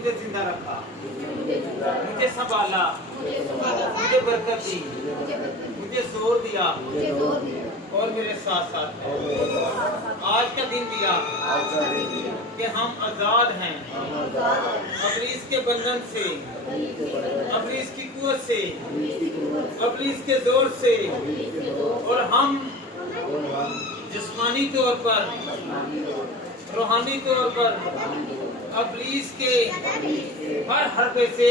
मुझे जिंदा रखा, मुझे संभाला, मुझे बरकत दी, मुझे जोर दिया और मेरे साथ साथ आज का दिन दिया कि हम आजाद हैं इब्लीस के बंधन से, इब्लीस की कुव्वत से, इब्लीस के जोर से। और हम जिस्मानी तौर पर, रूहानी तौर पर इब्लीस के हर हरबे से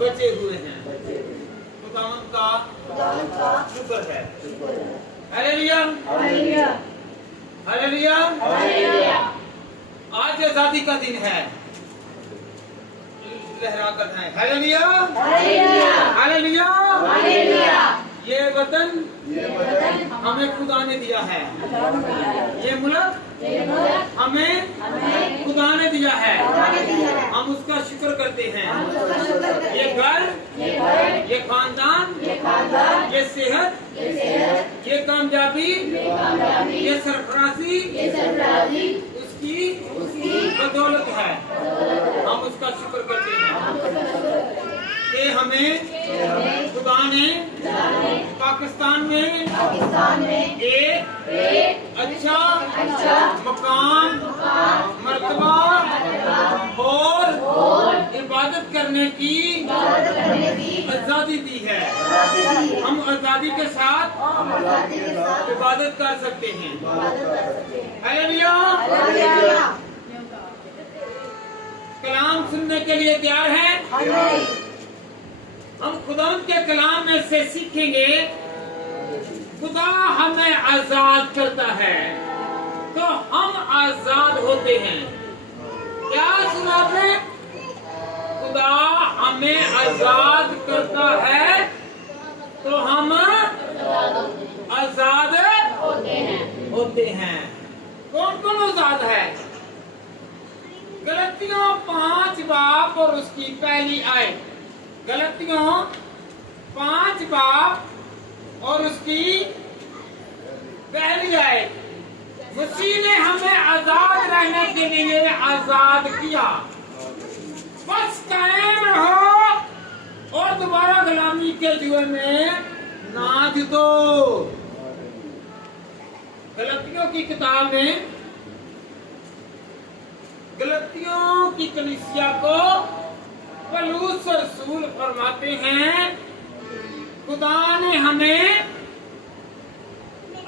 बचे हुए हैं। खुदावंद का शुक्र है। Hallelujah, hallelujah. आज आजादी का दिन है, लहरा कर है। Hallelujah, hallelujah. ये वतन हमें खुदा ने दिया है, ये मुल्क हमें खुदा ने दिया है, हम उसका शुक्र करते हैं। ये घर, ये खानदान, ये सेहत, ये कामयाबी, ये सरफराजी उसकी बदौलत है। हम उसका शुक्र करते हैं कि हमें खुदा ने पाकिस्तान में एक अच्छा मकाम, मर्तबा और इबादत करने की आजादी दी है। हम आजादी के साथ इबादत कर सकते हैं। हालेलुया। कलाम सुनने के लिए तैयार हैं? हम खुदा के कलाम में से सीखेंगे खुदा हमें आजाद करता है तो हम आजाद होते हैं। क्या सुना आपने? खुदा हमें आजाद करता है तो हम आजाद होते हैं। कौन कौन आजाद है? गलतियों 5 बाब और उसकी पहली आयत। गलतियों 5 बाब और उसकी पहली आयत। मसीह ने हमें आजाद रहने के लिए आजाद किया। बस कायम रहो और दोबारा गुलामी के जुए में ना जुटो। गलतियों की किताब में गलतियों की कलीसिया को पौलुस रसूल फरमाते हैं खुदा ने हमें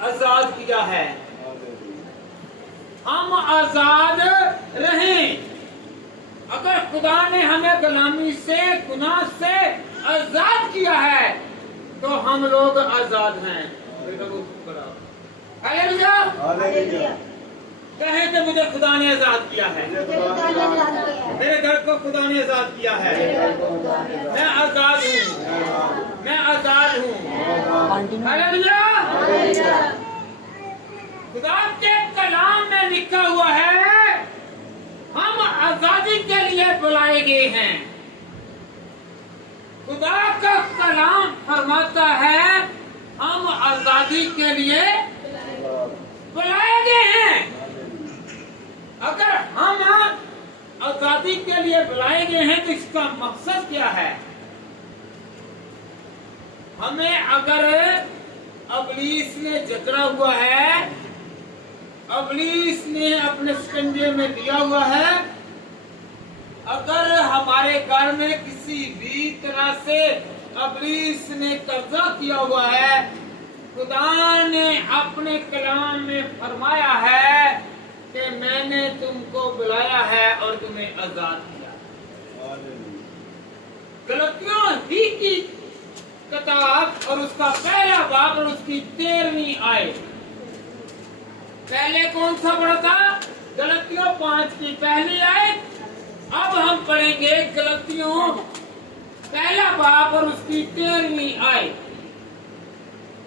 आजाद किया है, हम आजाद रहें। अगर खुदा ने हमें गुलामी से, गुनाह से आजाद किया है तो हम लोग आजाद हैं। हालेलुया। कहे तो मुझे खुदा ने आजाद किया है, मेरे घर को खुदा ने आजाद किया है, मैं आजाद हूँ, मैं आजाद हूँ। हालेलुया। खुदा के कलाम में लिखा हुआ है हम आजादी के लिए बुलाए गए हैं। खुदा का कलाम फरमाता है हम आजादी के लिए बुलाए गए हैं। अगर हम आजादी के लिए बुलाए गए हैं तो इसका मकसद क्या है? हमें अगर इब्लीस ने जकड़ा हुआ है, इब्लीस ने अपने शिकंजे में लिया हुआ है, अगर हमारे घर में किसी भी तरह से इब्लीस ने कब्जा किया हुआ है, खुदा ने अपने कलाम में फरमाया है कि मैंने तुमको बुलाया है और तुम्हें आजाद किया। गलतियों ही की किताब और उसका पहला बाब और उसकी 13वीं आयत। पहले कौन सा पढ़ा था? गलतियों 5 की पहली आयत। अब हम पढ़ेंगे गलतियों पहला बाब और उसकी 13वीं आयत।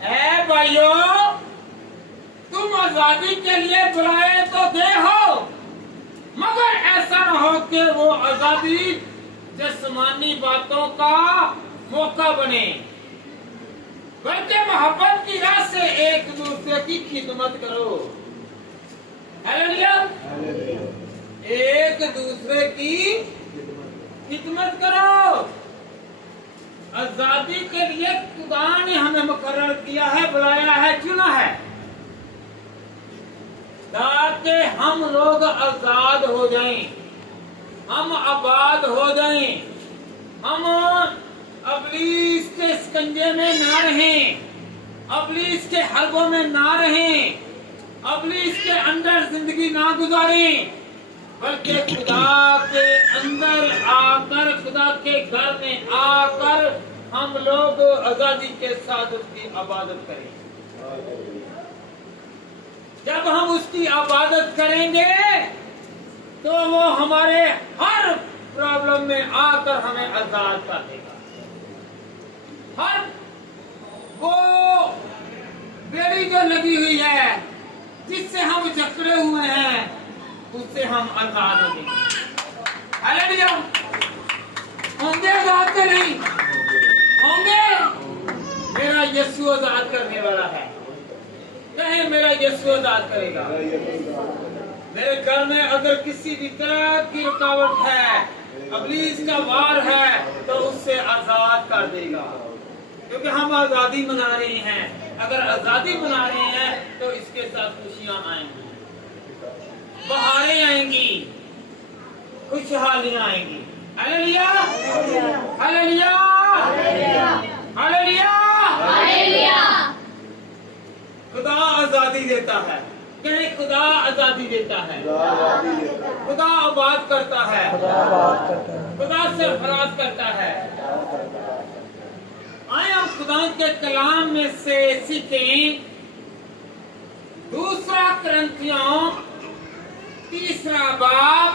ऐ भाइयों, तुम आजादी के लिए बुलाए तो दे हो, मगर ऐसा न हो कि वो आजादी जिस्मानी बातों का मौका बने, बल्कि मोहब्बत की राह से एक दूसरे की खिदमत करो। हालेलुया। एक दूसरे की खिदमत करो। आजादी के लिए खुदा ने हमें मुकर्रर किया है, बुलाया है, चुना है, ताकि हम लोग आजाद हो जाएं, हम आबाद हो जाएं, हम अबलीस के शिकंजे में ना रहें, अबलीस के हलबों में ना रहें, अबलीस के अंदर जिंदगी ना गुजारें, बल्कि खुदा के अंदर आकर, खुदा के घर में आकर हम लोग आजादी के साथ उसकी इबादत करें। जब हम उसकी इबादत करेंगे तो वो हमारे हर प्रॉब्लम में आकर हमें आजाद कर देगा। हर वो बेड़ी जो लगी हुई है, जिससे हम जकड़े हुए हैं, उससे हम आजाद हो जाएंगे। हालेलुया। होंगे आजाद के नहीं होंगे? मेरा यीशु आजाद करने वाला है। कहे मेरा यीशु आजाद करेगा। मेरे घर में अगर किसी भी तरह की रुकावट है, अबलीस का वार है, तो उससे आजाद कर देगा, क्योंकि हम आजादी मना रहे हैं। अगर आजादी मना रहे हैं तो इसके साथ खुशियां आएंगी, बहारें आएंगी, खुशहालियां आएंगी। Hallelujah, hallelujah, hallelujah, hallelujah. खुदा आजादी देता है। कहे खुदा आजादी देता है, खुदा आबाद करता है, खुदा सरफराज करता है। आए हम खुदा के कलाम में से सीखें। दूसरा कुरिन्थियों 3 बाब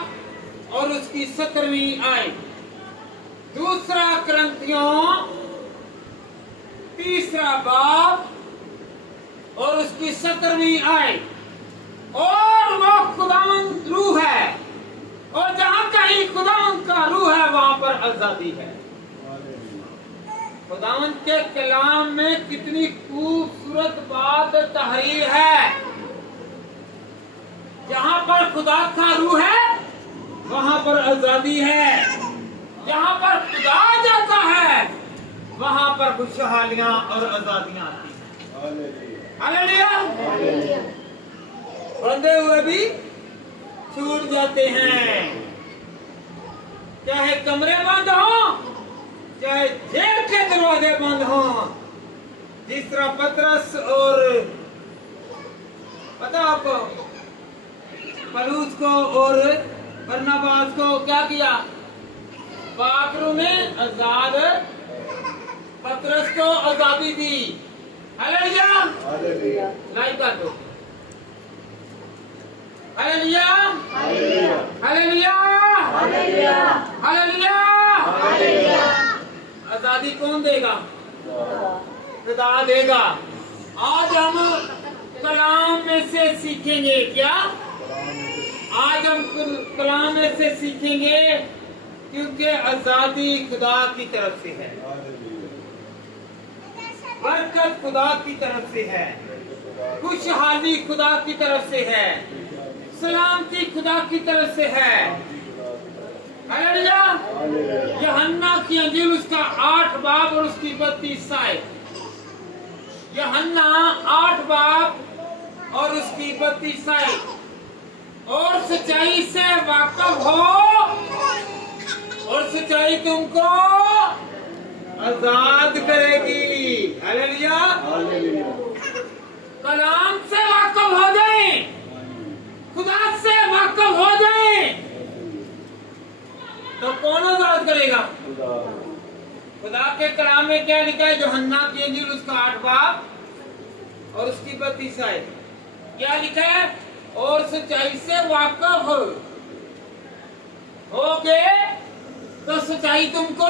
और उसकी 17वीं आयत। दूसरा कुरिन्थियों 3 बाब और उसकी 17वीं आयत। और वो खुदावंद रूह है, और जहां कहीं खुदावंद का रूह है वहां पर आजादी है। खुदावंद के कलाम में कितनी खूबसूरत बात तहरीर है। जहां पर खुदा का रूह है वहां पर आजादी है। जहां पर खुदा जाता है वहां पर खुशहालियां और आजादियां आती हैं। हालेलुया। बंधे हुए भी छूट जाते हैं। चाहे कमरे बंद हो, चाहे जेल के दरवाजे बंद हो। जिस तरह पतरस और पता आपको पलूस को और बरनबास को क्या किया? बाकरों में आजाद, पतरस को आजादी दी। हालेलुया, लाइक कर दो। Hallelujah, hallelujah, hallelujah, hallelujah. आजादी कौन देगा? खुदा देगा। आज हम कलाम में से सीखेंगे। क्या? आज हम कलाम में से सीखेंगे, क्योंकि आजादी खुदा की तरफ से है, बरकत खुदा की तरफ से है, खुशहाली खुदा की तरफ से है, सलामती खुदा की तरफ से है। हालेलुया। यूहन्ना की अंजील उसका 8 बाब और उसकी 32 आयत। यूहन्ना 8 बाब और उसकी 32 आयत। और सच्चाई से वाकिफ हो और सच्चाई तुमको आजाद करेगी। हालेलुया। कलाम से वाकिफ हो जाए, खुदा से वाकिफ हो जाए, तो कौन आजाद करेगा? खुदा के कलाम में क्या लिखा है? यूहन्ना की अंजील उसका 8 बाब और उसकी 32 आयत। क्या लिखा है? और सच्चाई से वाकिफ होगे तो सच्चाई तुमको,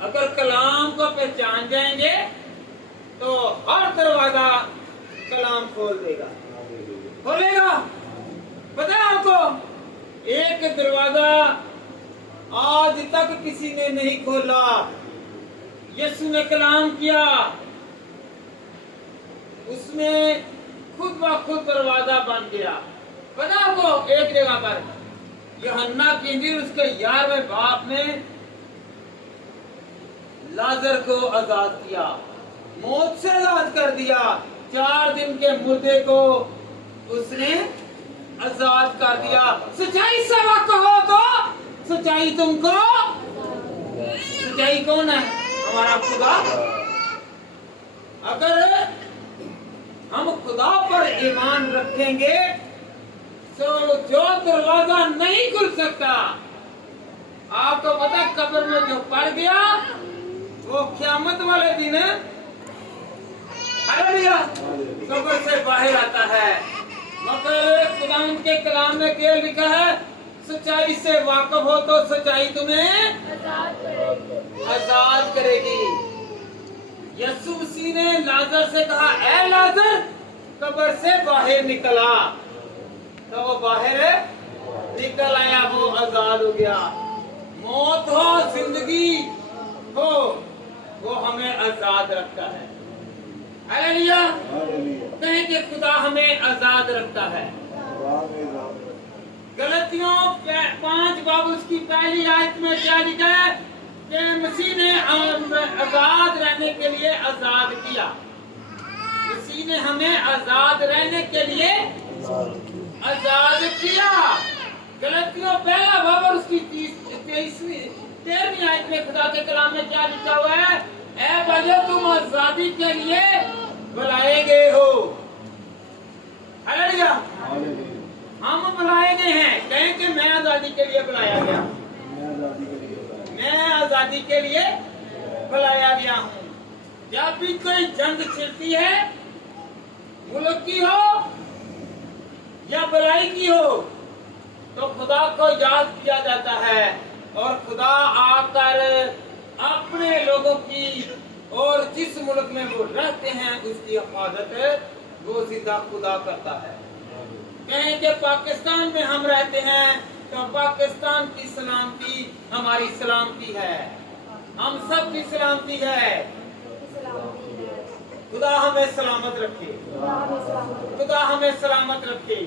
अगर कलाम को पहचान जाएंगे तो हर दरवाजा कलाम खोल देगा, खोलेगा। पता है आपको, एक दरवाजा आज तक किसी ने नहीं खोला। यीशु ने कलाम किया, उसमें खुद ब खुद दरवाजा बन गया। पता आपको, एक जगह पर यूहन्ना की इंजील उसके 11वें बाब में लाजर को आजाद किया, मौत से आजाद कर दिया। 4 दिन के मुर्दे को उसने आजाद कर दिया। सच्चाई से वाकिफ हो तो सच्चाई तुमको, सच्चाई कौन है? हमारा खुदा। अगर हम खुदा पर ईमान रखेंगे तो जो दरवाजा नहीं खुल सकता, आपको पता कब्र में जो पड़ गया वो क़यामत वाले दिन हालेलुया कब्र से बाहर आता है। मगर खुदा के कलाम में क्या लिखा है? सच्चाई से वाकिफ हो तो सच्चाई तुम्हें आजाद करेगी। यीशु मसीह ने लाजर से कहा, ऐ लाजर कब्र से बाहर निकला, तो वो बाहर निकल आया, वो आजाद हो गया। मौत हो जिंदगी हो, वो हमें आजाद रखता है। हालेलुया, कहें कि खुदा हमें आजाद रखता है। गलतियों 5 बाब उसकी पहली आयत में क्या लिखा है कि मसीह ने आजाद रहने के लिए आजाद किया। मसीह ने हमें आजाद रहने के लिए आजाद किया। गलतियों 1 बाब और उसकी 13वीं आयत में खुदा के कलाम में क्या लिखा हुआ है? ऐ बंदे तुम आजादी के लिए बुलाए गए हो। हालेलुया, हम बुलाए गए हैं। कहें कि मैं आजादी के लिए बुलाया गया, मैं आजादी के लिए बुलाया गया हूँ। जब भी कोई जंग छिड़ती है, मुल्क की हो या बुराई की हो, तो खुदा को याद किया जाता है और खुदा आकर अपने लोगों की और जिस मुल्क में वो रहते हैं उसकी हिफाजत वो सीधा खुदा करता है। कहें कि पाकिस्तान में हम रहते हैं तो पाकिस्तान की सलामती हमारी सलामती है, हम सब की सलामती है। खुदा हमें सलामत रखे, खुदा हमें सलामत रखे।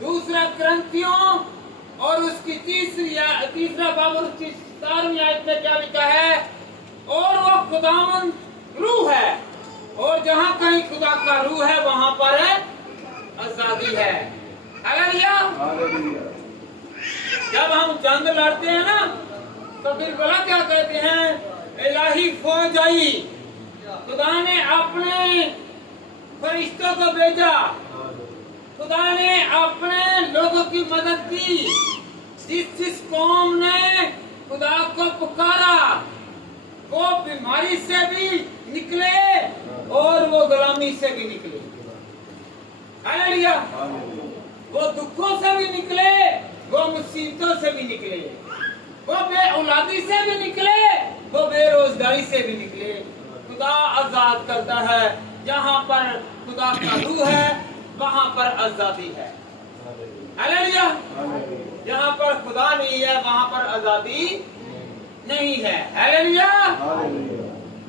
दूसरा कुरिन्थियों और उसकी तीसरा बाब और उसकी 17वीं आयत में क्या लिखा है? और वो खुदावंद रूह है, और जहाँ कहीं खुदा का रूह है वहाँ पर आजादी है। हालेलुया, जब हम जंग लड़ते हैं ना तो फिर भला क्या कहते हैं? इलाही फौज आई, खुदा ने अपने फरिश्तों को भेजा, खुदा ने अपने लोगों की मदद की। जिस कौम ने खुदा को पुकारा वो बीमारी से भी निकले और वो गुलामी से भी निकले। हालेलुया, वो दुखों से भी निकले, वो मुसीबतों से भी निकले, वो बेऔलादी से भी निकले, वो बेरोजगारी से भी निकले। खुदा आजाद करता है। जहाँ पर खुदा का रूह है वहाँ पर आजादी है। हालेलुया, जहाँ पर खुदा नहीं है वहाँ पर आजादी नहीं है। हालेलुया,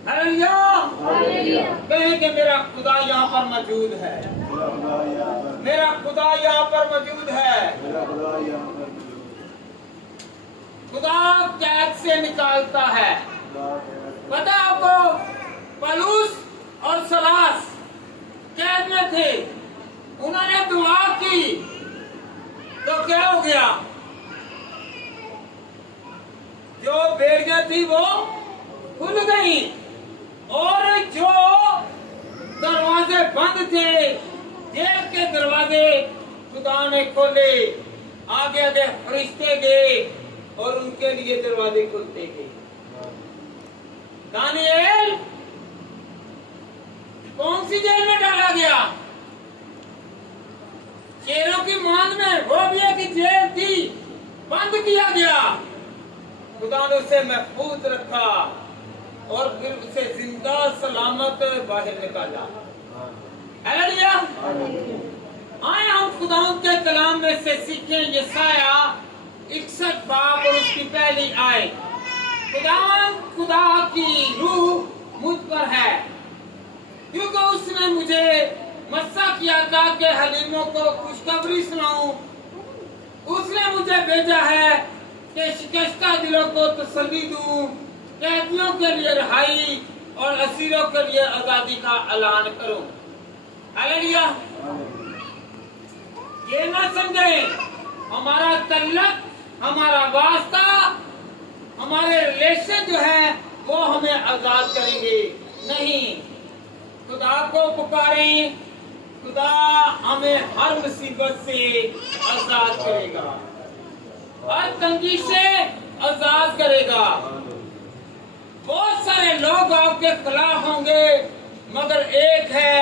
हालेलुया, कहें कि मेरा खुदा यहाँ पर मौजूद है, मेरा खुदा यहाँ पर मौजूद है। खुदा कैद से निकालता है। पता आपको, पलूस और सलास कैद में थे, उन्होंने दुआ की तो क्या हो गया? जो बेड़ियां थी वो खुल गई और जो दरवाजे बंद थे, जेल के दरवाजे खुदा ने खोले। आगे आगे फरिश्ते गए और उनके लिए दरवाजे खुलते गए। दानिएल कौन सी जेल में डाला गया? शेरों की मांद में। वो भी एक जेल थी, बंद किया गया। खुदा ने उसे महफूज रखा और फिर उसे जिंदा सलामत बाहर निकाला। हालेलुया, आए हम खुदा के कलाम में से सीखें। यशाया 61 बाब और उसकी पहली आयत। खुदा की रूह मुझ पर है, क्योंकि उसने मुझे मस्सा किया था कि हलीमों को खुशखबरी सुनाऊं, उसने मुझे भेजा है कि शिकस्ता दिलों को तसल्ली दूं, कैदियों के लिए रिहाई और असीरों के लिए आजादी का ऐलान करूं। हालेलुया। ये ना समझे हमारा तल्लक, हमारा वास्ता, हमारे रिलेशन जो है वो हमें आजाद करेंगे। नहीं, खुदा को पुकारें, खुदा हमें हर मुसीबत से आजाद करेगा, हर तंगी से आजाद करेगा। बहुत सारे लोग आपके खिलाफ होंगे, मगर एक है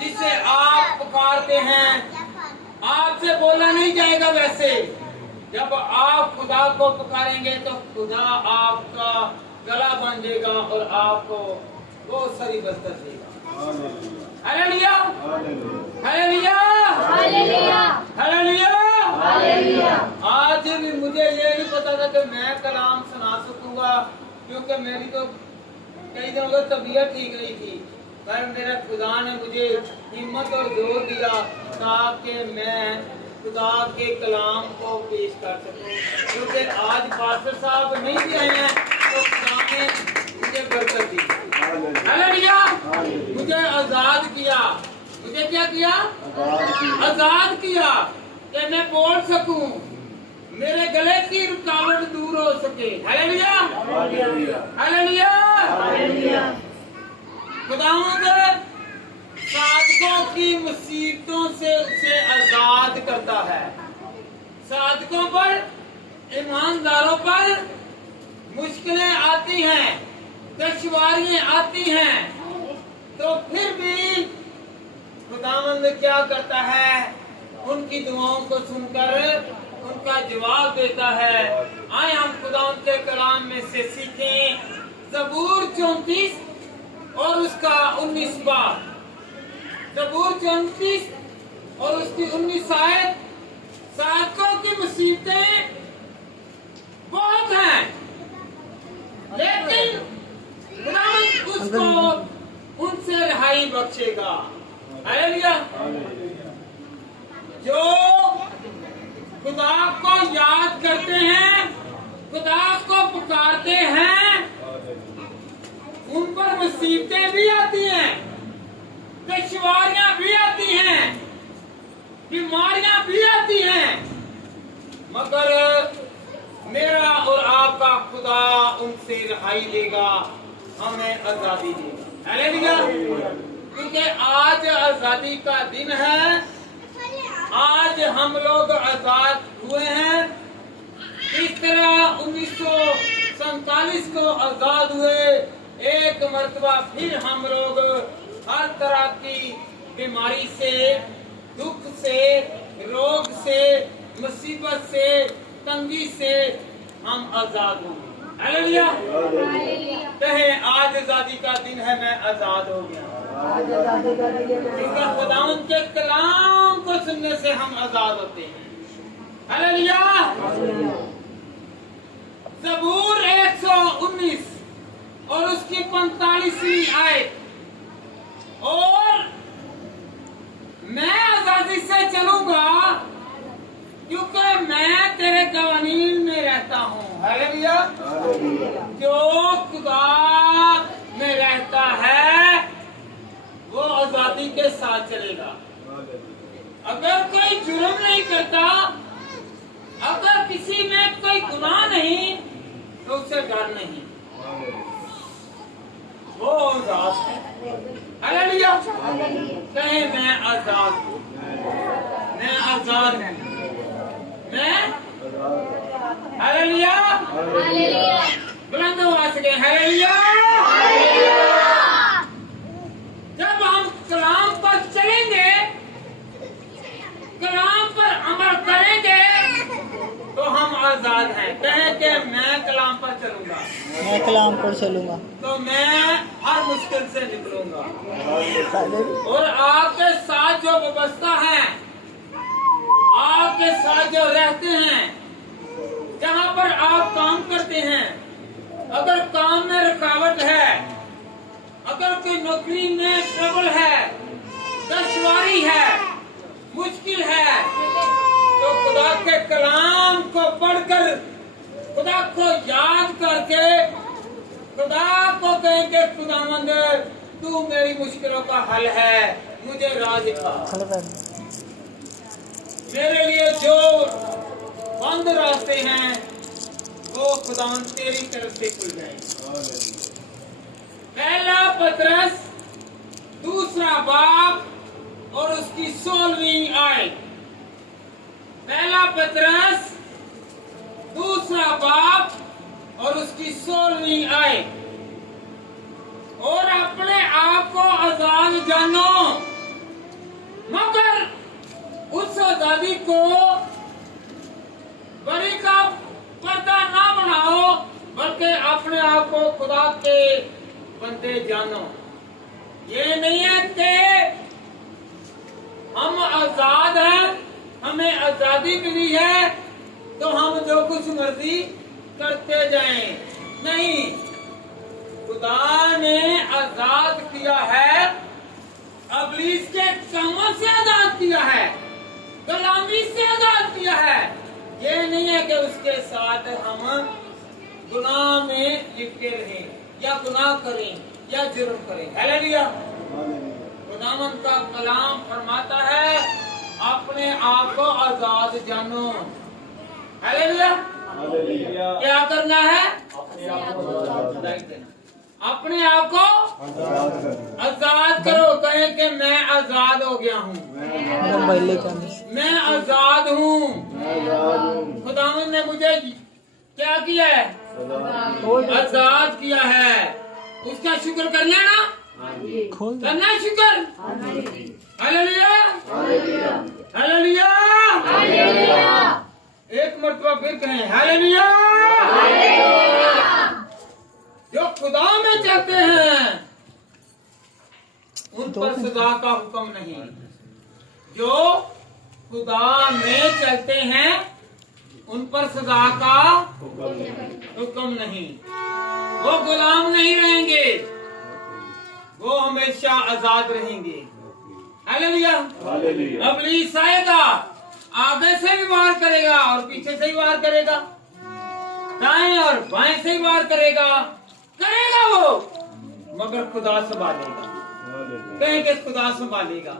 जिसे आप पुकारते हैं, आपसे बोला नहीं जाएगा। वैसे जब आप खुदा को पुकारेंगे तो खुदा आपका गला बांध देगा और आपको बहुत सारी बरकत देगा। Hallelujah, hallelujah, hallelujah, hallelujah. आज भी मुझे ये नहीं पता था कि मैं कलाम सुना सकूंगा, क्योंकि मेरी तो कई दिनों से तबीयत ठीक नहीं थी, पर मेरा खुदा ने मुझे हिम्मत और जोर दिया ताकि मैं खुदा के कलाम को पेश कर सकूं। क्योंकि आज पास्टर साहब नहीं भी आए हैं तो खुदा ने मुझे बरकत दी। हालेलुया। मुझे आजाद किया। मुझे क्या किया? आजाद किया कि मैं बोल सकूं, मेरे गले की रुकावट दूर हो सके। Hallelujah, hallelujah. खुदावंद साधकों की मुसीबतों से उसे आजाद करता है। साधकों पर, ईमानदारों पर मुश्किलें आती हैं, दुश्वारियां आती हैं, तो फिर भी खुदावंद क्या करता है? उनकी दुआओं को सुनकर उनका जवाब देता है। आए हम खुदावंद के कलाम में से सीखें। ज़बूर 34 और उसका 19 बार। ज़बूर 34 और उसकी 19 आयत। साधकों की मुसीबतें बहुत हैं, लेकिन खुदावंद उसको उनसे रिहाई बख्शेगा। हालेलुया। जो खुदा को याद करते हैं, खुदा को पुकारते हैं, उन पर मुसीबतें भी आती हैं, दुश्वारियां भी आती हैं, बीमारियां भी आती हैं, मगर मेरा और आपका खुदा उनसे रिहाई देगा, हमें आजादी देगा। हालेलुया। क्योंकि आज आजादी का दिन है। आज हम लोग आजाद हुए हैं। इस तरह 1947 को आजाद हुए, एक मर्तबा फिर हम लोग हर तरह की बीमारी से, दुख से, रोग से, मुसीबत से, तंगी से हम आजाद होंगे। हालेलुया। कहे आज आजादी का दिन है, मैं आजाद हो गया। खुदावंद के कलाम को सुनने से हम आजाद होते हैं। हालेलुया। ज़बूर 119 और उसकी 45वीं आयत। और मैं आजादी से चलूंगा क्योंकि मैं तेरे कवानीन में रहता हूँ। हालेलुया। जो खुदा में रहता है वो आजादी के साथ चलेगा। अगर कोई जुर्म नहीं करता, अगर किसी में कोई गुनाह नहीं, तो उसे डर नहीं, वो आजाद है। हालेलुया। कहे मैं आजाद हूँ, मैं आजाद हूँ, मैं। हालेलुया। बुलंद आवाज से हालेलुया। जब हम कलाम पर चलेंगे, कलाम पर अमल करेंगे, तो हम आजाद हैं। कहें कि मैं कलाम पर चलूंगा, मैं कलाम पर चलूंगा, तो मैं हर मुश्किल से निकलूंगा। और आपके साथ जो व्यवस्था है, आपके साथ जो रहते हैं, जहाँ पर आप काम करते हैं, अगर काम में रुकावट है, अगर कोई नौकरी में ट्रबल है, दुश्वारी है, मुश्किल है, तो खुदा के को पढ़कर, खुदा को याद करके खुदा को कहेंगे खुदावंद तू मेरी मुश्किलों का हल है, मुझे राह दिखा। मेरे लिए जो बंद रास्ते हैं वो खुदावंद तेरी तरफ से खुल जाए। पहला पतरस 2 बाब और उसकी 16वीं आयत। पहला पतरस 2 बाब और उसकी 16वीं आयत। और अपने आप को आजाद जानो, मगर उस आजादी को बड़ी का पर्दा ना बनाओ, बल्कि अपने आप को खुदा के बंदे जानो। ये नहीं है कि हम आजाद हैं, हमें आजादी मिली है तो हम जो कुछ मर्जी करते जाएं। नहीं, खुदा ने आजाद किया है, इब्लीस के कामों से आजाद किया है, गुलामी से आजाद किया है। ये नहीं है कि उसके साथ हम गुनाह में लिपटे रहें या गुनाह करें या जुर्म करें। हालेलुया। खुदावंद का कलाम फरमाता है अपने आप को आजाद जानो। हालेलुया। क्या करना है? अपने आप को आजाद करो। कहे कि मैं आजाद हो गया हूँ, मैं आजाद हूँ। खुदावंद ने मुझे क्या किया है? आजाद किया है। उसका शुक्र कर लेना, करना शुक्र। Hallelujah, hallelujah. एक मरतबा फिर कहें हालेलुया। जो खुदा में चलते हैं उन पर सजा का हुक्म नहीं। जो खुदा में चलते हैं उन पर सजा का हुक्म नहीं। वो गुलाम नहीं रहेंगे, वो हमेशा आजाद रहेंगे। हालेलुया। इब्लीस आएगा, आगे से भी वार करेगा और पीछे से भी वार करेगा, दाएं और बाएं से भी वार करेगा वो, मगर खुदा संभालेगा। कहेंगे खुदा संभालेगा,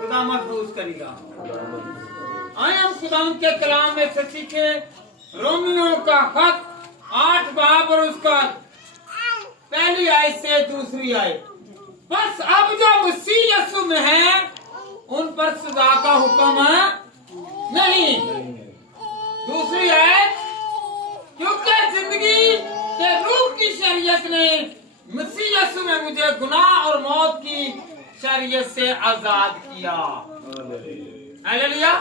खुदा महफूज करेगा। आए हम खुदा के कलाम में से सीखे रोमियों का खत 8 बाब और उसका पहली आयत से दूसरी आयत। बस अब जो मसीह यीशु में है उन पर सजा का हुक्म नहीं। दूसरी आयत, क्योंकि जिंदगी के रूह की शरीयत ने मसीह यीशु में मुझे गुनाह और मौत की शरीयत से आजाद किया। हालेलुया।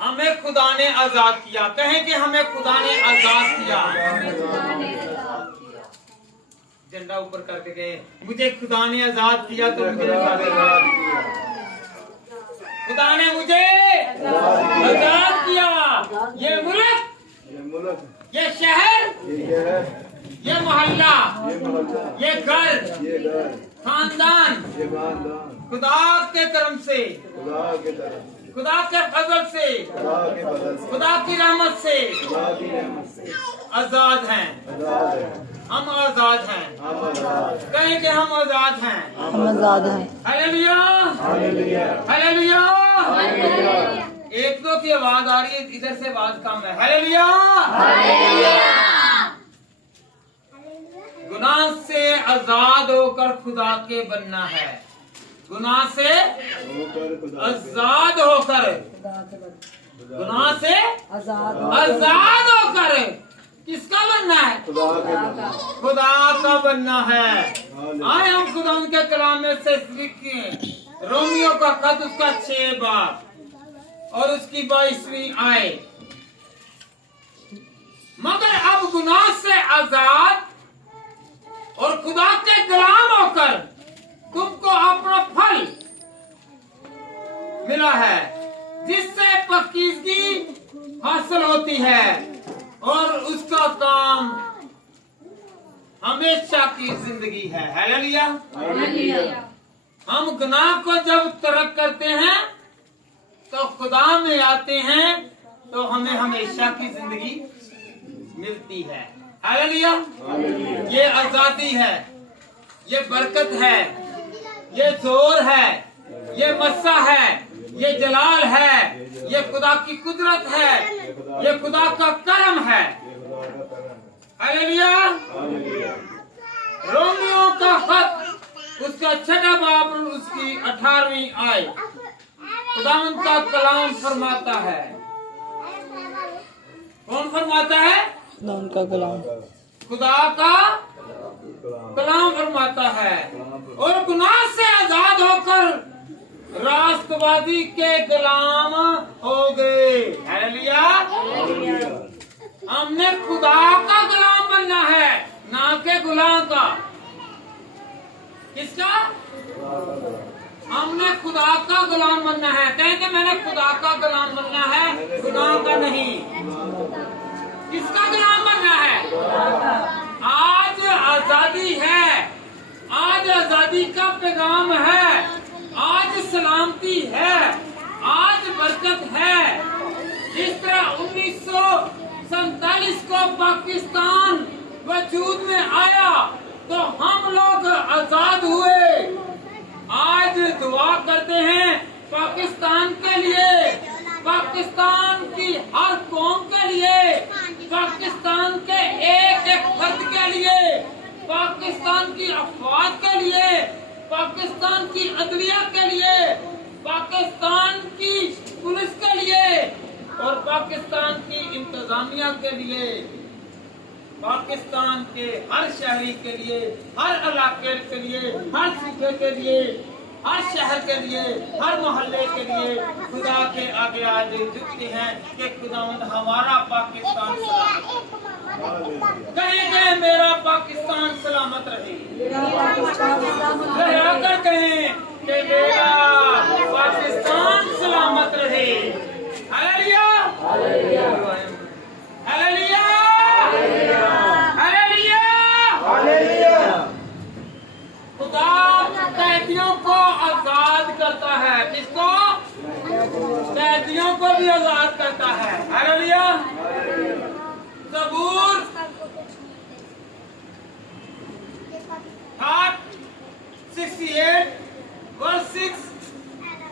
हमें खुदा ने आजाद किया। कहें कि हमें खुदा ने आजाद किया। झंडा ऊपर करके गए, मुझे खुदा ने आजाद किया तो मुझे आजाद किया। खुदा ने मुझे आजाद किया। ये मुल्क, ये शहर, ये मोहल्ला, ये घर, खानदान खुदा के कर्म से, खुदा के फजल से, खुदा की रहमत से आजाद हैं। हम आजाद हैं। कहें कि हम आजाद हैं। हम आजाद हैं। Hallelujah, hallelujah. एक दो की आवाज आ रही है, इधर से आवाज कम है। हालेलुया। गुनाह से आजाद होकर खुदा के बनना है। गुनाह से आजाद होकर, गुनाह से आजाद होकर किसका बनना है? खुदा का बनना है। आए हम खुदा उनके कलाम में से लिखें रोमियो का खत उसका 6 बाब और उसकी 22वीं आयत। मगर अब गुनाह से आजाद और खुदा के गुलाम होकर तुमको अपना फल मिला है, जिससे पाकीज़गी हासिल होती है और उसका काम हमेशा की जिंदगी है। हालेलुया। हम गुनाह को जब तर्क करते हैं तो खुदा में आते हैं तो हमें हमेशा की जिंदगी मिलती है। हालेलुया। ये आजादी है, ये बरकत है, ये जोर है, ये मस्सा है, ये जलाल है, ये खुदा की कुदरत है, ये खुदा का करम है। हालेलुया। रोमियो का खत उसका 6वां बाब उसकी 18वीं आयत खुदावंद का कलाम फरमाता है। कौन फरमाता है? खुदावंद का कलाम। खुदा का कलाम फरमाता है, और गुनाह से आजाद होकर राष्ट्रवादी के गुलाम हो गए। हालेलुया। हमने खुदा का गुलाम बनना है, ना के गुलाम का। किसका? हमने खुदा का गुलाम बनना है। कहेंगे मैंने खुदा का गुलाम बनना है, गुनाह का नहीं। किसका गुलाम बनना है? आज आजादी है, आज आजादी का पैगाम है, आज सलामती है, आज बरकत है। जिस तरह 1947 को पाकिस्तान वजूद में आया तो हम लोग आजाद हुए। आज दुआ करते हैं पाकिस्तान के लिए, पाकिस्तान की हर कौम के लिए, पाकिस्तान के एक एक फर्द के लिए, पाकिस्तान की अफवाज के लिए, पाकिस्तान की अदलिया के लिए, पाकिस्तान की पुलिस के लिए और पाकिस्तान की इंतजामिया के लिए, पाकिस्तान के हर शहरी के लिए, हर इलाके के लिए, हर सूबे के लिए, हर शहर के लिए, हर मोहल्ले के लिए खुदा के आगे आज झुकते हैं कि खुदावंद हमारा पाकिस्तान सलामत कहें, मेरा पाकिस्तान सलामत रहे। लहराकर कहें कि मेरा पाकिस्तान सलामत रहे। हालेलुया। हालेलुया। हालेलुया। खुदा कैदियों को आजाद करता है। किसको? कैदियों को भी आजाद करता है। हालेलुया। ज़बूर 68 वर्स 6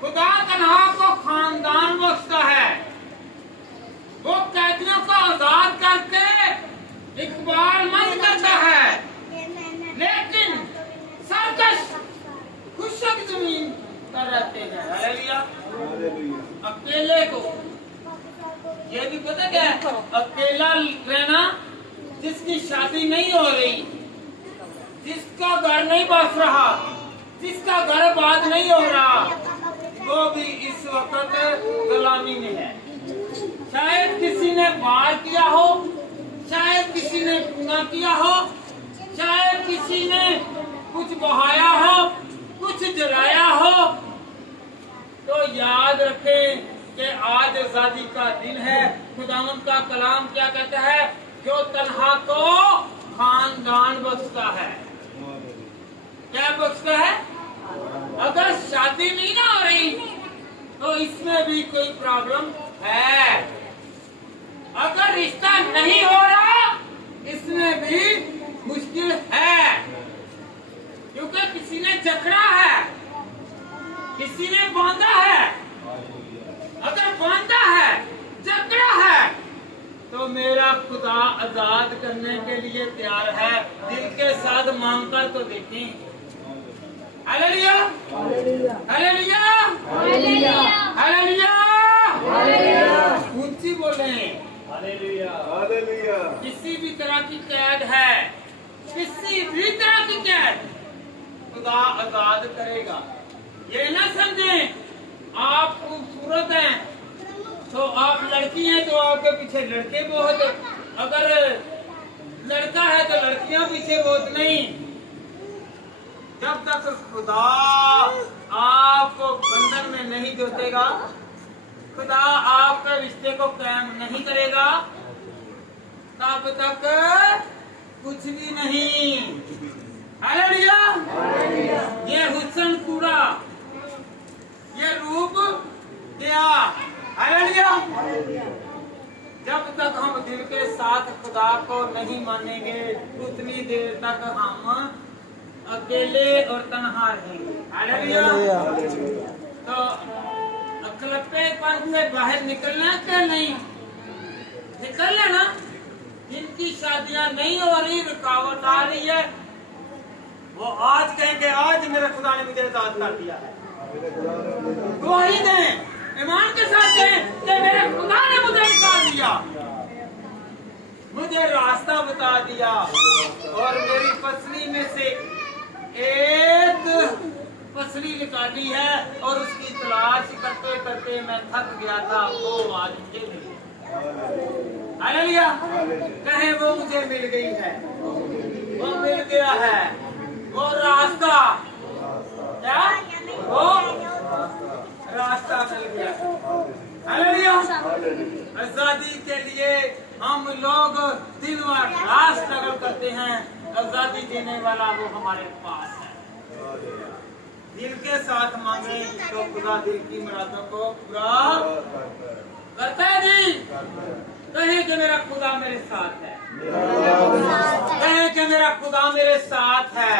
खुदा तन्हा को खानदान बख्शता है। वो कैदियों को आजाद करके इकबालमंद करता है, लेकिन सरकश खुशक जमीन पर रहते हैं। हालेलुया। अकेले को ये भी पता क्या है? अकेला रहना, जिसकी शादी नहीं हो रही, जिसका घर नहीं बस रहा, जिसका घर बात नहीं हो रहा, वो भी इस वक्त गुलामी में है। शायद किसी ने वार किया हो, शायद किसी ने गुनाह किया हो, शायद किसी ने कुछ बहाया हो, कुछ जलाया हो, तो याद रखें कि आज आजादी का दिन है। खुदावंद का कलाम क्या कहता है? जो तन्हा को खानदान बख्शता है। क्या बख्शता है? अगर शादी नहीं ना हो रही तो इसमें भी कोई प्रॉब्लम है। अगर रिश्ता नहीं हो रहा इसमें भी मुश्किल है, क्योंकि किसी ने जकड़ा है, किसी ने बांधा है। अगर बांधा है, जकड़ा है, तो मेरा खुदा आजाद करने के लिए तैयार है। दिल के साथ मांग कर तो देखें। हालेलुया। हालेलुया। हालेलुया। ऊंची बोले। हालेलुया। किसी भी तरह की कैद है, किसी भी तरह की कैद खुदा आजाद करेगा। ये ना समझें आप खूबसूरत हैं तो आप लड़की हैं तो आपके पीछे लड़के बहुत, अगर लड़का है तो लड़कियां पीछे बहुत नहीं। जब तक खुदा आपको बंधन में नहीं जोतेगा, खुदा आपके रिश्ते को कायम नहीं करेगा, तब तक कुछ भी नहीं। हालेलुया। ये हुस्न पूरा, ये रूप दिया। हालेलुया। जब तक हम दिल के साथ खुदा को नहीं मानेंगे उतनी देर तक हम अकेले और तन्हा रहेंगे। हालेलुया। तो अकलपेपन से बाहर निकलना क्या नहीं निकल लेना। जिनकी शादियां नहीं हो रही, रुकावट आ रही है, वो आज कहेंगे आज मेरे खुदा ने मुझे आजाद कर दिया है। वो ही दें, ईमान के साथ दें कि मेरे खुदा ने मुझे निकाल दिया, मुझे रास्ता बता दिया और मेरी पसली में से एक पसली निकाली है और उसकी तलाश करते करते मैं थक गया था, वो आज मुझे मिल गई। हालेलुया। कहे वो मुझे मिल गई है, वो मिल गया है, वो रास्ता क्या वो रास्ता मिल गया। हालेलुया। आजादी के लिए हम लोग दिन व रात स्ट्रगल करते हैं, आजादी देने वाला वो हमारे पास है। दिल के साथ मांगे तो खुदा दिल की मुरादों को पूरा करता है जी। कहे कि मेरा खुदा मेरे साथ है, कहे कि मेरा खुदा मेरे साथ है,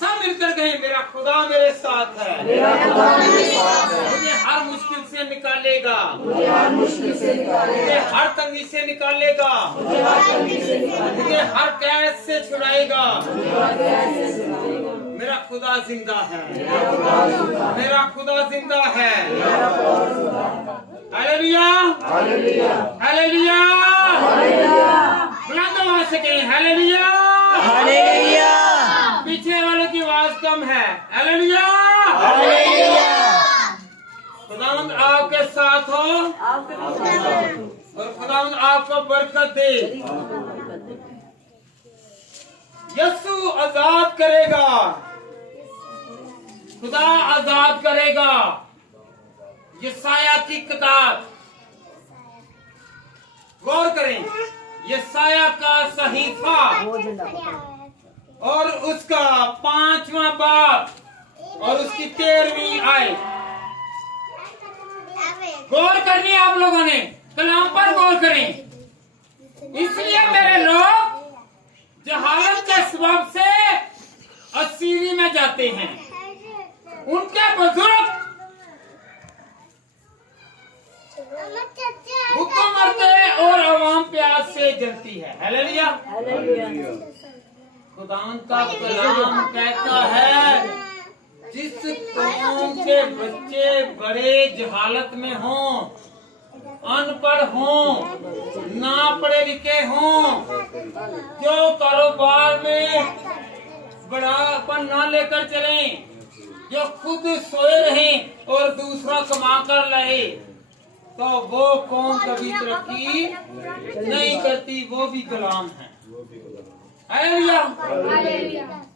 सब मिलकर कहे मेरा खुदा मेरे साथ है, मुझे हर मुश्किल से निकालेगा, मुझे हर तंगी से निकालेगा, मुझे हर कैद से छुड़ाएगा। मेरा खुदा जिंदा है, मेरा खुदा जिंदा है। हालेलुया, हालेलुया, बुलंद आवाज से कहें हालेलुया, हालेलुया। पीछे वालों की आवाज कम है। Hallelujah, hallelujah. खुदावंद आपके साथ हो और खुदावंद आपको बरकत दे। यीशु आजाद करेगा, खुदा आजाद करेगा। यशाया की किताब गौर करें, यशाया का सहीफा और उसका 5वां बाब और उसकी 13वीं आयत गौर करनी है। आप लोगों ने कलाम पर गौर करें। इसलिए मेरे लोग जहालत के सबब से असीरी में जाते हैं, उनके बुजुर्ग भूखों मरते और अवाम प्यास से जलती है। हालेलुया। खुदावंद का कलाम कहता है जिस कौम के बच्चे बड़े जहालत में हों, अनपढ़ हों, ना पढ़े लिखे हों, जो कारोबार में बड़ापन ना लेकर चलें, जो खुद सोए रहें और दूसरा कमा कर लाए, तो वो कौम कभी तरक्की नहीं करती, वो भी कलाम है। हालेलुया।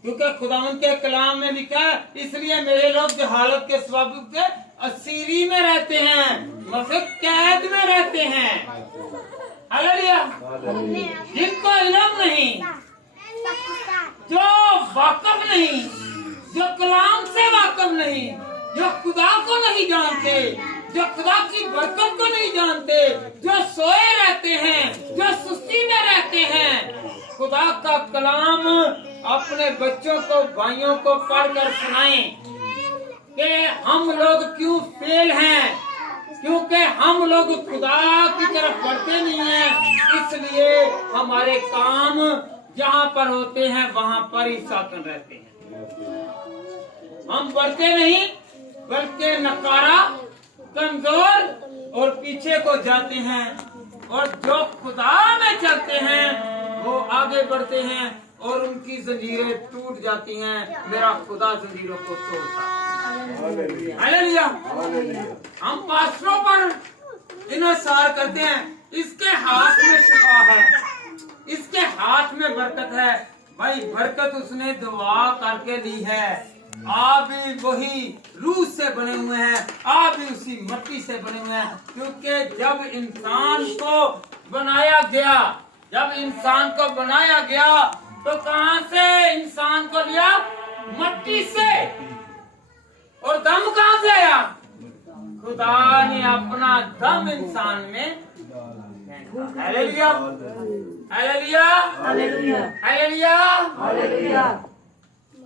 क्योंकि खुदावंद के कलाम में लिखा है इसलिए मेरे लोग जहालत के सबब से असीरी में रहते हैं, मतलब कैद में रहते हैं। हालेलुया। जिनको इल्म नहीं, जो वाकफ नहीं, जो कलाम से वाकफ नहीं, जो खुदा को नहीं जानते, जो खुदा की बरकत को नहीं जानते, जो सोए रहते हैं, जो सुस्ती में रहते हैं, खुदा का कलाम अपने बच्चों को, भाइयों को पढ़कर सुनाएं कि हम लोग क्यों फेल हैं, क्योंकि हम लोग खुदा की तरफ बढ़ते नहीं हैं। इसलिए हमारे काम जहाँ पर होते हैं वहाँ पर ही साकन रहते हैं। हम बढ़ते नहीं बल्कि नकारा, कमजोर और पीछे को जाते हैं, और जो खुदा में चलते हैं वो आगे बढ़ते हैं और उनकी जंजीरें टूट जाती हैं। मेरा खुदा जंजीरों को तोड़ता है। हालेलुया। हम पास्टरों पर इन्हसार करते हैं, इसके हाथ में शिफा है, इसके हाथ में बरकत है। भाई बरकत उसने दुआ करके ली है। आप भी वही रूह से बने हुए हैं, आप भी उसी मिट्टी से बने हुए हैं। क्योंकि जब इंसान को बनाया गया, जब इंसान को बनाया गया तो कहाँ से इंसान को लिया? मिट्टी से। और दम कहाँ से आया? खुदा ने अपना दम इंसान में हालेलुया हालेलुया हालेलुया हालेलुया।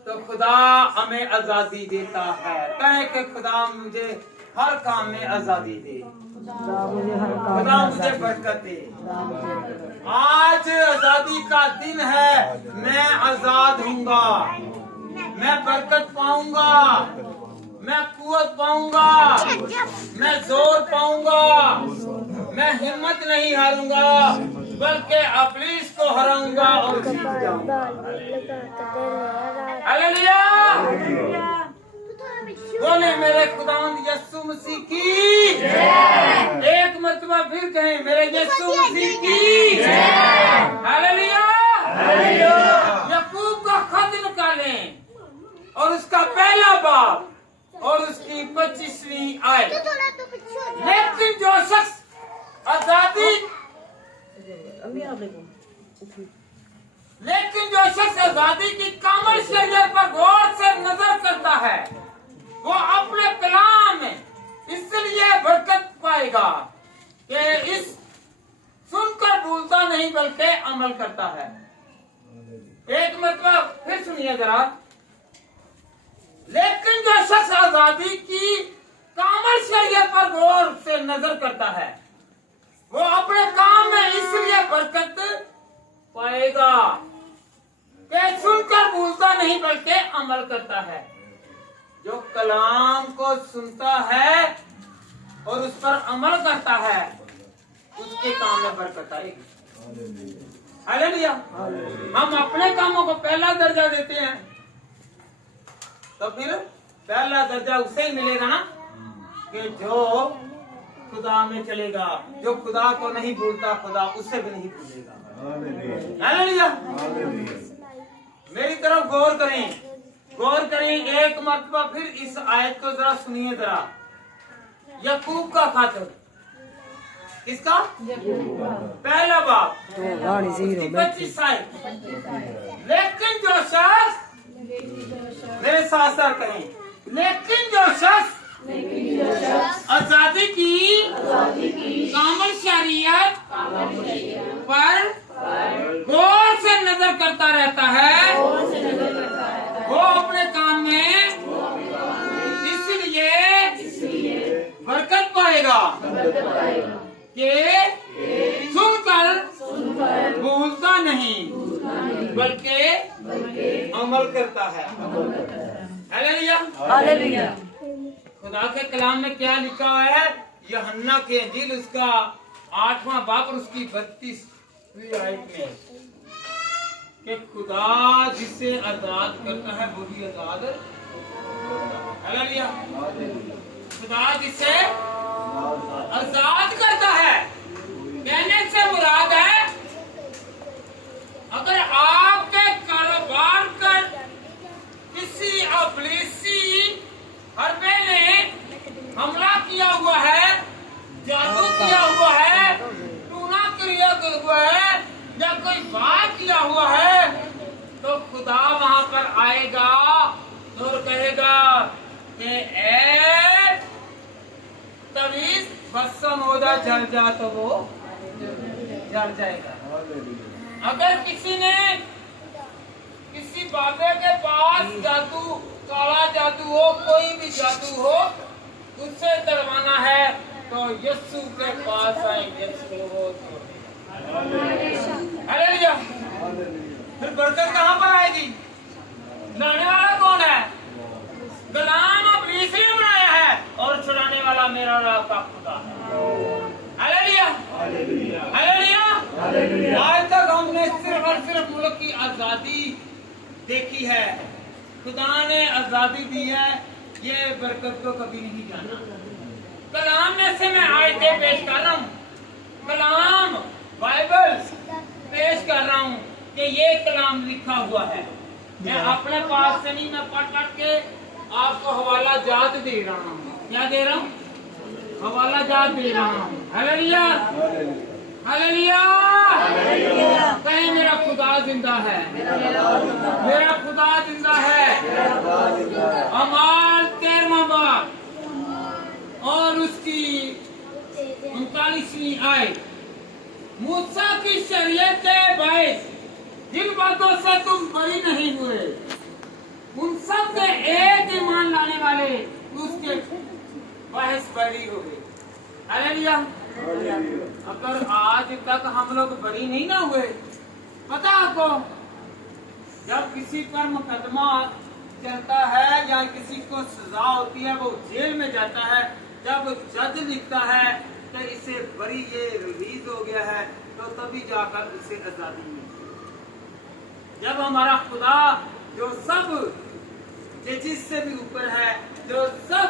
तो खुदा हमें आजादी देता है। कहे कि खुदा मुझे हर काम में आजादी दे, खुदा मुझे बरकत दे। आज आजादी का दिन है। मैं आजाद हूँगा, मैं बरकत पाऊंगा, मैं कुवत पाऊंगा, मैं जोर पाऊंगा, मैं हिम्मत नहीं हारूंगा बल्कि इब्लीस को हराऊंगा और जीत जाऊंगा। हालेलुया। बोले मेरे खुदावंद यीशु मसीह की जय। एक मर्तबा फिर कहें मेरे यीशु मसीह की जय। Hallelujah hallelujah. याकूब का खत निकालें और उसका पहला बाब और उसकी 25वीं आयत। लेकिन जो शख्स आजादी की कामल शरीयत पर गौर से नजर करता है वो अपने कलाम में इसलिए बरकत पाएगा कि इस सुनकर भूलता नहीं बल्कि अमल करता है। एक मतलब फिर सुनिए जरा। लेकिन जो शख्स आजादी की कामल शरीयत पर गौर से नजर करता है वो अपने काम में इसलिए बरकत पाएगा कि सुनकर भूलता नहीं बल्कि अमल करता है। जो कलाम को सुनता है और उस पर अमल करता है उसके काम में बरकत आएगी। हालेलुया। हम अपने कामों को पहला दर्जा देते हैं तो फिर पहला दर्जा उसे ही मिलेगा ना कि जो खुदा में चलेगा। जो खुदा को नहीं भूलता खुदा उससे भी नहीं भूलेगा। हालेलुया। मेरी तरफ गौर करें, गौर करें एक मर्तबा फिर इस आयत को जरा सुनिए जरा। याकूब का खत किसका? पहला बाब 25 आयत। लेकिन जो शख्स मेरे साथ साथ करें। लेकिन जो शख्स आजादी की कामल शरीयत पर गौर से नजर करता रहता है वो अपने काम में इसलिए बरकत पाएगा कि सुनकर भूलता नहीं बल्कि अमल करता है। Hallelujah hallelujah. खुदा के कलाम में क्या लिखा हुआ है? यूहन्ना की इंजील उसका 8वां बाब और उसकी 32वीं आयत में कि खुदा जिसे आजाद करता है वही आजाद। हालेलुया। खुदा जिसे आजाद करता है कहने से मुराद है अगर आपके कारोबार कर किसी इब्लीसी हरबे ने हमला किया हुआ है, जादू किया हुआ है, टूना क्रिया हुआ है या कोई बात किया हुआ है तो खुदा वहां पर आएगा और कहेगा कि तवीज भस्म हो जा जल जा तो वो जल जाएगा। अगर किसी ने किसी बाबे के पास जादू, काला जादू हो, कोई भी जादू हो उससे डरवाना है तो यीशु के पास आएंगे। हालेलुया। फिर बरकत कहाँ पर आएगी? लाने वाला कौन है? गुलाम इब्लीस ने बनाया है और छुड़ाने वाला मेरा रब का खुदा है। Hallelujah hallelujah hallelujah. आज तक हमने सिर्फ और सिर्फ मुल्क की आजादी देखी है। खुदा ने आजादी दी है, ये बरकत को कभी नहीं जाना। कलाम में से मैं आयतें पेश कर रहा हूँ, कलाम बाइबल पेश कर रहा हूँ कि ये कलाम लिखा हुआ है। मैं अपने पास से नहीं, मैं पढ़ के आपको हवाला जात दे रहा हूँ। क्या दे रहा हूँ? हवाला जात दे रहा हूँ। Hallelujah hallelujah. कहीं मेरा खुदा जिंदा है, मेरा खुदा जिंदा है। अमाल 13वां बाब और उसकी 39वीं आयत। मूसा की शरीयत के बायस जिन बातों से तुम बरी नहीं हुए, उन सब से एक ईमान लाने वाले उसके बहस बरी हो गई। हालेलुया। अगर आज तक हम लोग बरी नहीं ना हुए, पता आपको, जब किसी पर मुकदमा चलता है या किसी को सजा होती है, वो जेल में जाता है, जब जज लिखता है कि इसे बरी ये रिलीज हो गया है, तो तभी जाकर इसे आजादी मिलती है। जब हमारा खुदा जो सब जजिस से भी ऊपर है, जो सब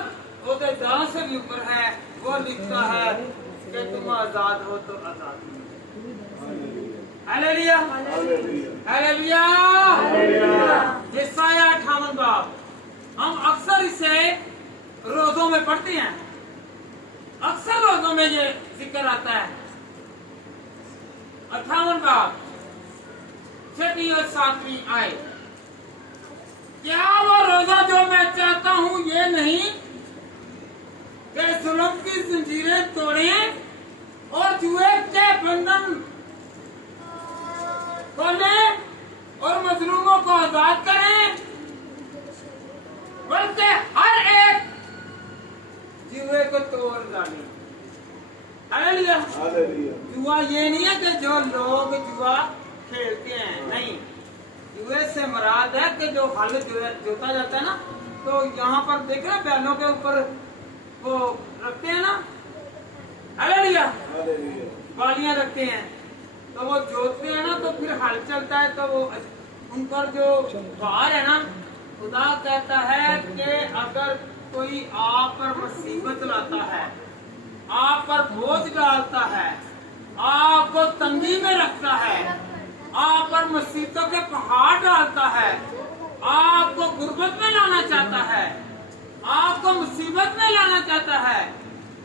ओहदेदार से भी ऊपर है, वो लिखता है कि तुम आजाद हो तो आजादी। Hallelujah, hallelujah. यशायाह 58 बाब, हम अक्सर इसे रोजों में पढ़ते हैं, अक्सर रोजों में ये जिक्र आता है। 58 बाब 6वीं और 7वीं आयत। क्या वो रोजा जो मैं चाहता हूँ ये नहीं कि जुल्म की जंजीरें तोड़ें और जुए के बंधन खोलें और मजलूमों को आजाद करें, बल्कि हर एक जुए को तोड़ डालें। हालेलुया। जुआ ये नहीं है कि जो लोग जुआ खेलते हैं, नहीं, जुए से मुराद है कि जो हल जोता जाता है ना, तो यहाँ पर देख रहे बैलों के ऊपर वो रखते हैं ना, हालेलुया, बालियां रखते हैं, तो वो जोतते हैं ना, तो फिर हल चलता है, तो वो उन पर जो भार है ना, खुदा कहता है कि अगर कोई आप पर मुसीबत लाता है, आप पर बोझ डालता है, आपको तंगी में रखता है, आप पर मुसीबतों के पहाड़ डालता है, आपको गुर्बत में लाना चाहता है, आपको मुसीबत में लाना चाहता है,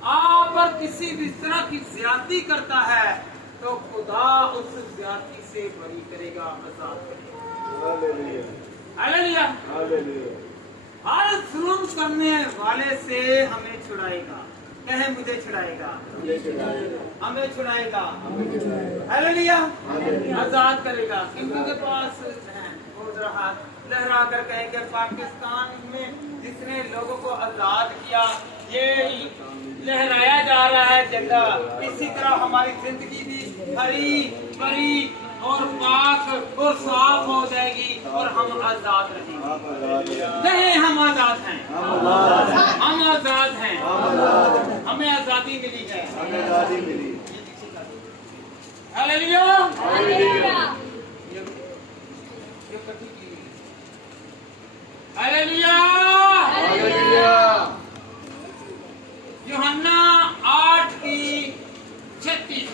आप पर किसी भी तरह की ज्यादती करता है, तो खुदा उस ज्यादती से बरी करेगा, आजाद करेगा। हालेलुया। हर जुल्म करने वाले से हमें छुड़ाएगा। कहे मुझे छुड़ाएगा, हमें छुड़ाएगा, हालेलुया, आजाद करेगा। किसी के पास है वो जरा लहरा कर कहे कि पाकिस्तान में जितने लोगों को आजाद किया, ये लहराया जा रहा है झंडा, इसी तरह हमारी जिंदगी भी हरी भरी और पाक और साफ हो जाएगी और हम आजाद रहेंगे। नहीं, हम आजाद हैं, हम आजाद हैं, हमें आजादी मिली है। हालेलुया। हालेलुया। यूहन्ना 8:36,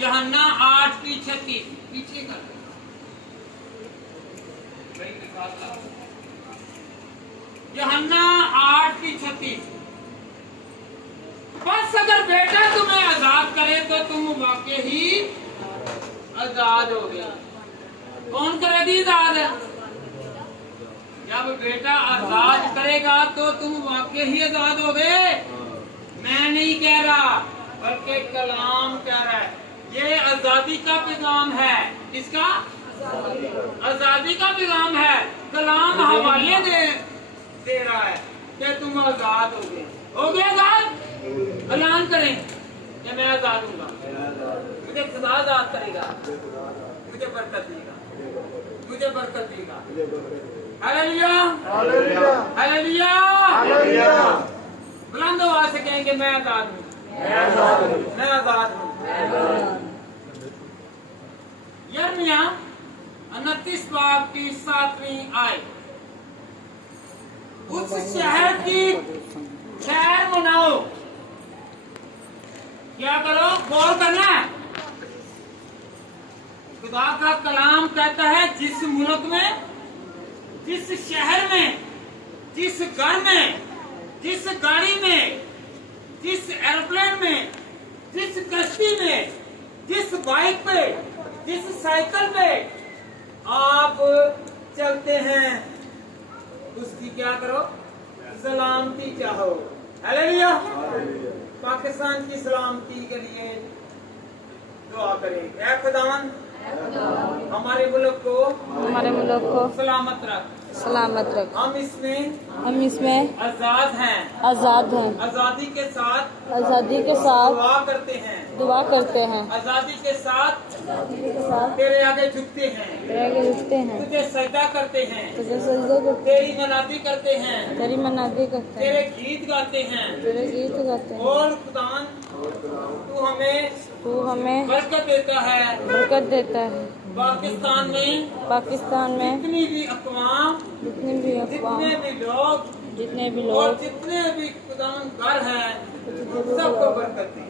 यूहन्ना 8:36 पीछे कर, यूहन्ना 8:36। बस अगर बेटा तुम्हें आजाद करे तो तुम वाकई ही आजाद हो गए। कौन करेगी आजाद? जब बेटा आजाद करेगा तो तुम वाकई ही आजाद हो गए। मैं नहीं कह रहा, बल्कि कलाम कह रहा है। ये आजादी का पैगाम है। किसका? आजादी का पैगाम है। कलाम हवाले दे रहा है कि तुम आजाद हो गए। हो गए आजाद? ऐलान करें कि मैं आजाद हूँगा, मुझे खुदा आजाद करेगा, मुझे बरकत देगा, मुझे बरकत देगा। Hallelujah, hallelujah, hallelujah. बुलंद आवाज से कहेंगे मैं आजाद हूँ, मैं आजाद हूँ। यिर्मयाह 29 बाब की 7वीं आयत। उस शहर की खैर मनाओ। क्या करो? गौर करना है। खुदा का कलाम कहता है जिस मुल्क में, जिस शहर में, जिस घर में, जिस गाड़ी में, जिस एरोप्लेन में, जिस कश्ती में, जिस बाइक पे, जिस साइकिल पे आप चलते हैं, उसकी क्या करो? सलामती चाहो। हालेलुया। पाकिस्तान की सलामती के लिए दुआ करें। ऐ खुदावन हमारे मुल्क को सलामत रख। हम इसमें आजाद हैं। आजादी के साथ दुआ करते हैं। आजादी के साथ तेरे आगे झुकते हैं। तुझे सजदा करते हैं। तेरी मनादी करते हैं। तेरे गीत गाते हैं। और खुदावन तू हमें बरकत देता है। पाकिस्तान में जितनी भी अक़वाम, जितने भी लोग और जितने भी खुदावन घर हैं, सबको बरकत दे।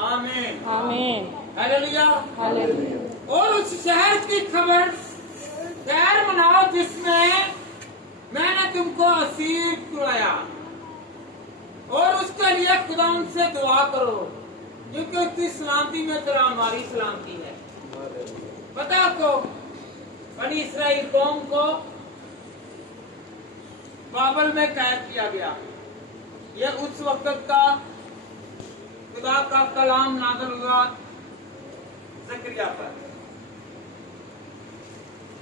आमीन। हालेलुया। और उस शहर की खबर खैर मनाओ जिसमें मैंने तुमको असीर छुड़ाया, और उसके लिए खुदावन से दुआ करो, क्योंकि उसकी सलामती में तेरा हमारी सलामती है। पता को बनी इस्राएल कौम को बाबल में कैद किया गया। यह उस वक्त का खुदा का कलाम नाज़िल हुआ ज़करिया पर,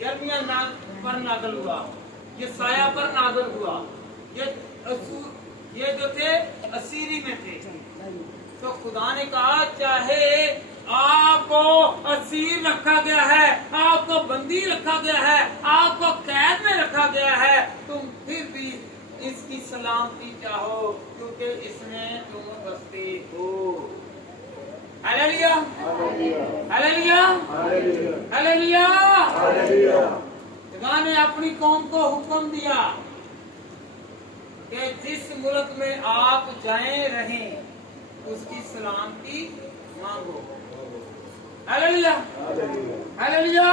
यिर्मयाह पर नाज़िल हुआ, यशायाह पर नाज़िल हुआ। ये जो थे असीरी में थे। तो खुदा ने कहा चाहे आपको असीर रखा गया है, आपको बंदी रखा गया है, आपको कैद में रखा गया है, तुम फिर भी इसकी सलामती चाहो, क्योंकि इसमें तुम बसते हो। हालेलुया। हालेलुया। हालेलुया। खुदा ने अपनी कौम को हुक्म दिया कि जिस मुल्क में आप जाएं रहें, उसकी सलामती मांगो। हालेलुया। हालेलुया।